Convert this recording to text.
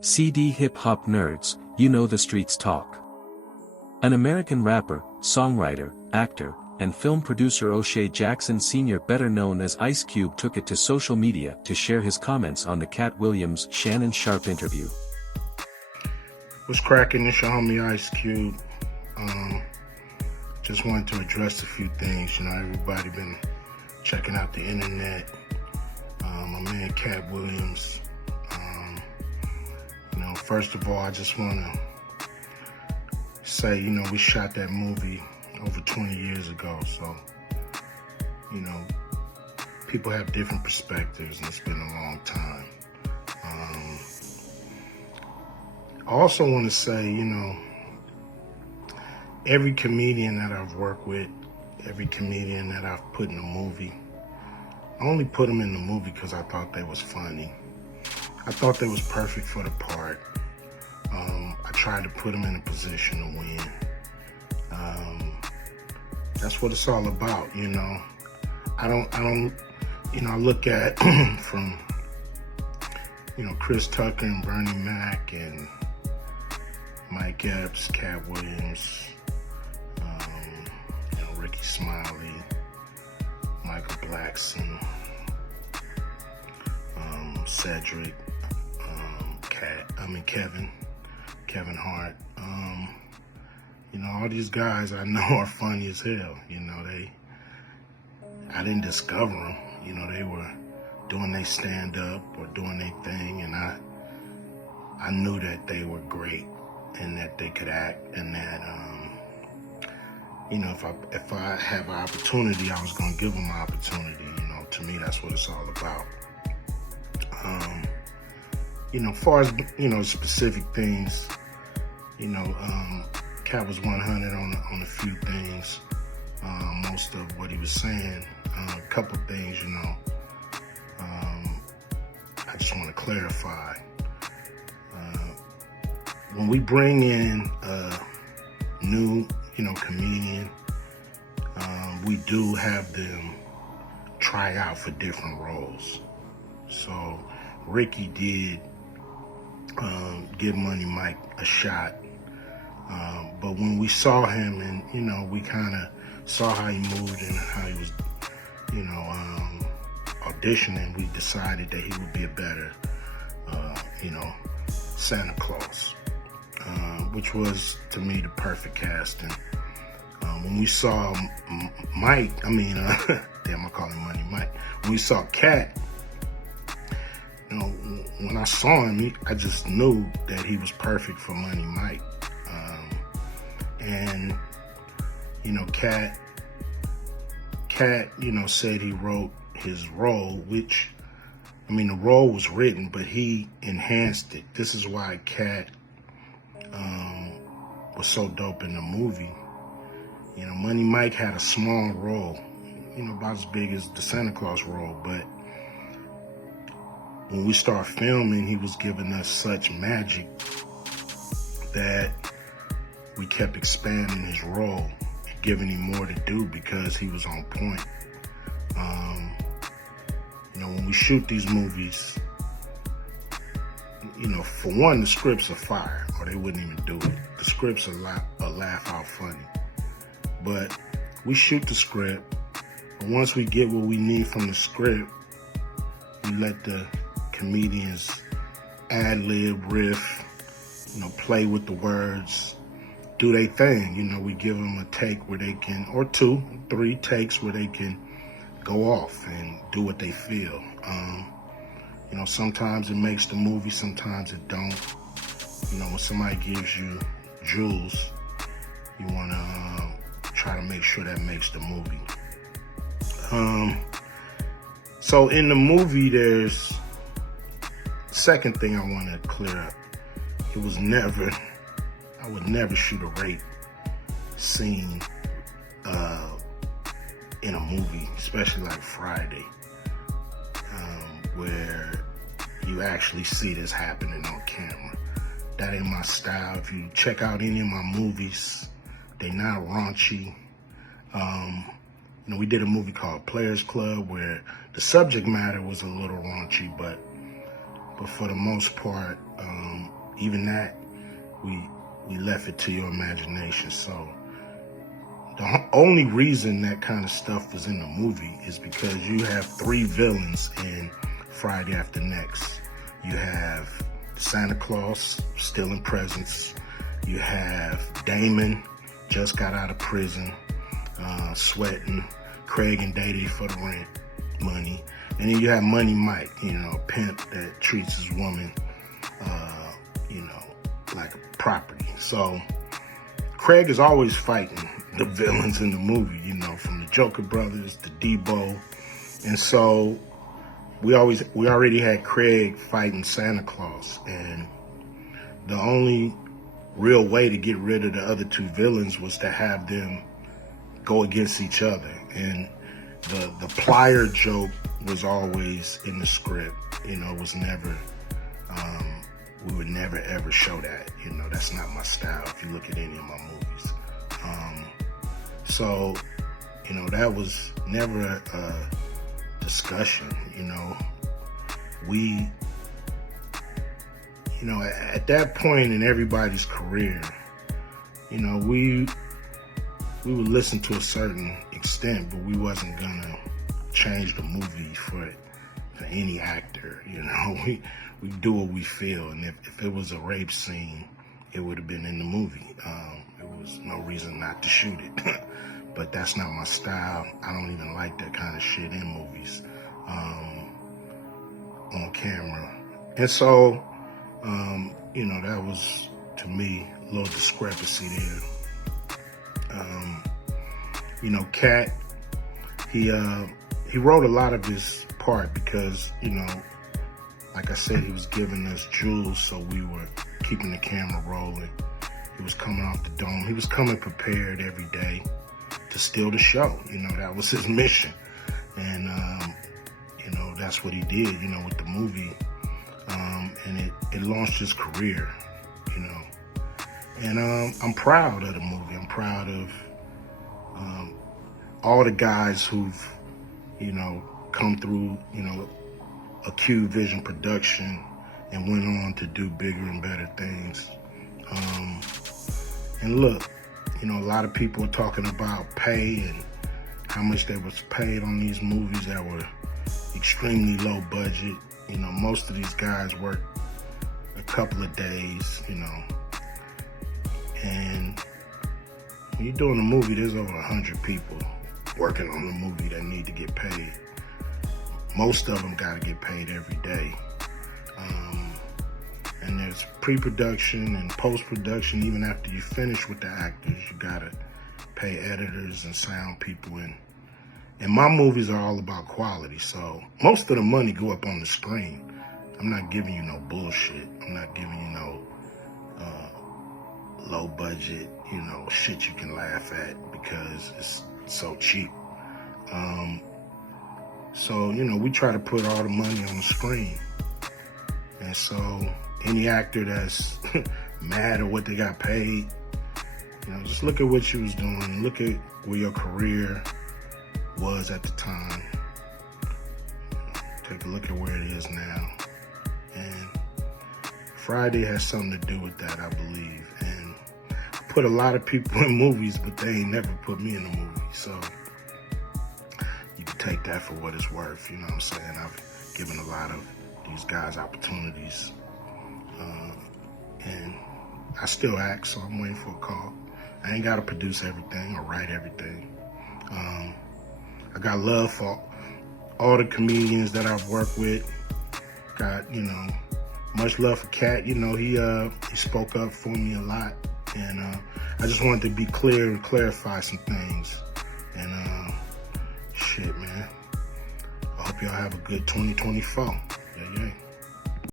CD hip-hop nerds, you know the streets talk. An American rapper, songwriter, actor, and film producer O'Shea Jackson Sr., better known as Ice Cube, took it to social media to share his comments on the Katt Williams Shannon Sharpe interview. What's cracking? It's your homie Ice Cube. Just wanted to address a few things. Everybody been checking out the internet. My man Katt Williams. First of all, I just want to say, we shot that movie over 20 years ago. So, people have different perspectives, and it's been a long time. I also want to say, every comedian that I've worked with, every comedian that I've put in a movie, I only put them in the movie because I thought they was funny. I thought they was perfect for the part. I tried to put them in a position to win. That's what it's all about, I look at from, Chris Tucker and Bernie Mac and Mike Epps, Katt Williams, Ricky Smiley, Michael Blackson, Cedric, Kevin Hart. All these guys I know are funny as hell. I didn't discover them. They were doing their stand-up or doing their thing, and I knew that they were great and that they could act, and that if I have an opportunity, I was gonna give them an opportunity. To me, that's what it's all about. As far as specific things, Katt was 100 on a few things. Most of what he was saying, a couple things, I just want to clarify. When we bring in a new, comedian, we do have them try out for different roles. So Ricky did give Money Mike a shot. But when we saw him and, we kind of saw how he moved and how he was, auditioning, we decided that he would be a better, Santa Claus, which was, to me, the perfect casting. When we saw Mike, damn, I call him Money Mike. When we saw Katt, when I saw him, I just knew that he was perfect for Money Mike. And, Katt, said he wrote his role, which, the role was written, but he enhanced it. This is why Katt was so dope in the movie. Money Mike had a small role, about as big as the Santa Claus role, but when we start filming, he was giving us such magic that we kept expanding his role, giving him more to do because he was on point. When we shoot these movies, for one, the scripts are fire, or they wouldn't even do it. The scripts are laugh out funny. But we shoot the script, and once we get what we need from the script, we let the comedians ad-lib, riff, play with the words, do their thing. We give them a take where they can, or 2, 3 takes where they can go off and do what they feel. Sometimes it makes the movie, sometimes it don't. When somebody gives you jewels, you want to try to make sure that makes the movie. So in the movie, there's second thing I want to clear up. I would never shoot a rape scene in a movie, especially like Friday, where you actually see this happening on camera. That ain't my style. If you check out any of my movies, they're not raunchy. We did a movie called Players Club where the subject matter was a little raunchy, but for the most part, even that, we left it to your imagination. So the only reason that kind of stuff was in the movie is because you have 3 villains in Friday After Next. You have Santa Claus stealing presents. You have Damon, just got out of prison, sweating. Craig and Day Day for the rent money. And then you have Money Mike, a pimp that treats his woman, like a property. So Craig is always fighting the villains in the movie, from the Joker Brothers to Debo. And so we already had Craig fighting Santa Claus. And the only real way to get rid of the other 2 villains was to have them go against each other. And the plier joke was always in the script. It was never, we would never ever show that. That's not my style if you look at any of my movies. So, that was never a discussion. We, at that point in everybody's career, we would listen to a certain extent, but we wasn't gonna change the movie for any actor. We do what we feel, and if it was a rape scene, it would have been in the movie. There was no reason not to shoot it. But that's not my style. I don't even like that kind of shit in movies, on camera. And so, that was, to me, a little discrepancy there. Katt, he wrote a lot of his part because, like I said, he was giving us jewels, so we were keeping the camera rolling. He was coming off the dome. He was coming prepared every day to steal the show. That was his mission. And, that's what he did, with the movie. And it launched his career, And I'm proud of the movie. I'm proud of all the guys who've, come through, Acute Vision Production and went on to do bigger and better things. And look, a lot of people are talking about pay and how much they was paid on these movies that were extremely low budget. Most of these guys work a couple of days, and when you're doing a movie, there's over 100 people working on the movie that need to get paid. Most of them got to get paid every day. And there's pre-production and post-production. Even after you finish with the actors, you got to pay editors and sound people. And my movies are all about quality, so most of the money go up on the screen. I'm not giving you no bullshit. I'm not giving you no low budget, shit you can laugh at because it's so cheap. So, we try to put all the money on the screen. And so any actor that's mad at what they got paid, just look at what you was doing. Look at where your career was at the time. Take a look at where it is now. And Friday has something to do with that, I believe. And I put a lot of people in movies, but they ain't never put me in a movie. So you can take that for what it's worth. You know what I'm saying? I've given a lot of these guys opportunities. And I still act, so I'm waiting for a call. I ain't got to produce everything or write everything. I got love for all the comedians that I've worked with. Got, much love for Katt. He spoke up for me a lot. And I just wanted to be clear and clarify some things. And shit, man. I hope y'all have a good 2024. Yeah.